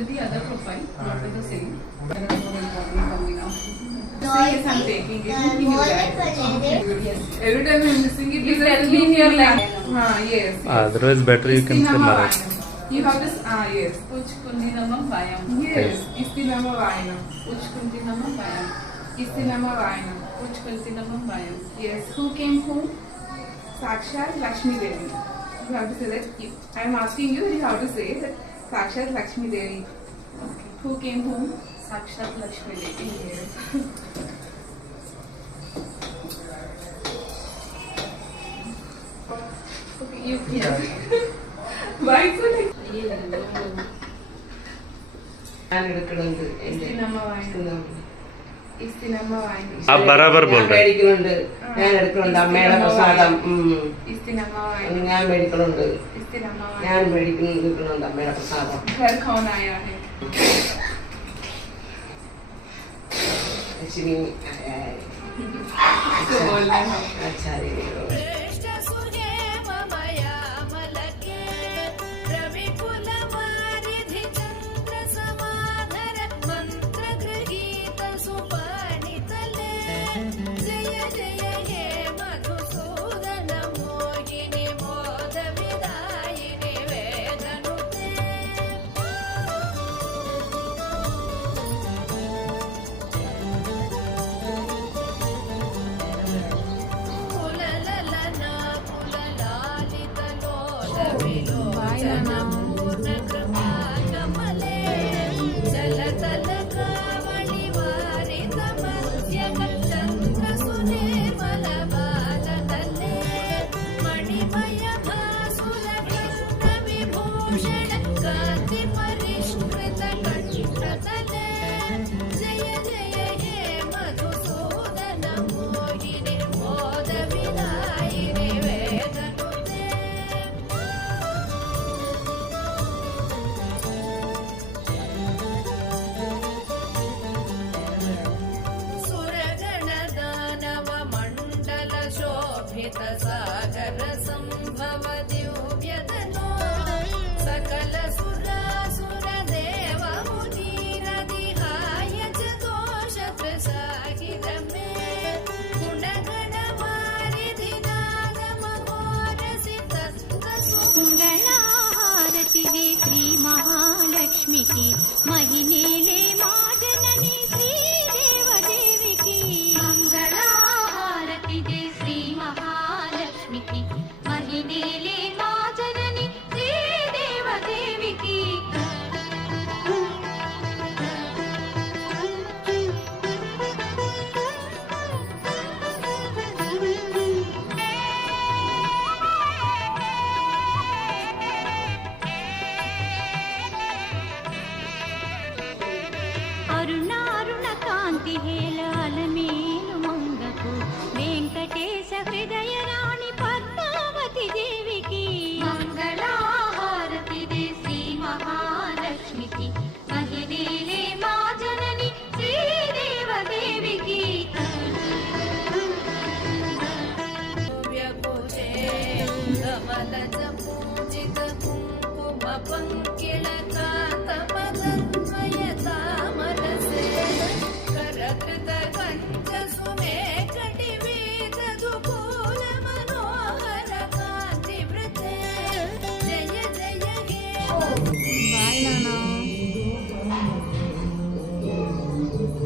The other profile, not with the same. Yes, I'm taking it. Yes. Every time I'm missing it, you tell me in your language. Yes. Otherwise, better you can say Marathi. You have this. Yes. Uchkundinamam vayam. Yes. Istinama vayam. Uchkundinamam vayam. Istinama vayam. Uchkundinamam vayam. Yes. Who came home? Sakshat Lakshmi Devi. You have to say that. I am asking you. You have to say that. Sakshat Lakshmi Devi. Okay. Who came home? Sakshat Lakshmi Devi. Yes. Okay, you yes. Why so like? आप बराबर बोल रहे हैं। घर कौन आया है? अच्छा मूर्ति परिष्कृत कंठतले जय जय हे मधुसूदन मोहिनी मोद विदायिनि वेदनुते सुरगण दानव मण्डल शोभित सागर संभव दिव्यतनो सकल सुरासुर देव मुनीरधिहाय च दोष प्रसाहित मे गुणगण वारिधि नागम होरसित मंगलाहारतिगे श्री महालक्ष्मीकी महिनेले मा जननी श्रीदेव देविकी मंगलाहारतिगे श्री महालक्ष्मीकी महिनेले मा जननी श्रीदेव देविकी అరుణారుణ కాంతి హేళ అలమేలు మంగకు వెంకటేశ హృదయ రాణి పద్మావతి దేవికి మంగళహారతి దే శ్రీ మహాలక్ష్మికి మహిళే మా జనని శ్రీదేవ దేవికి व्यकुचे कमलज पूजित कुङ्कुम पङ्किल कान्तपदम्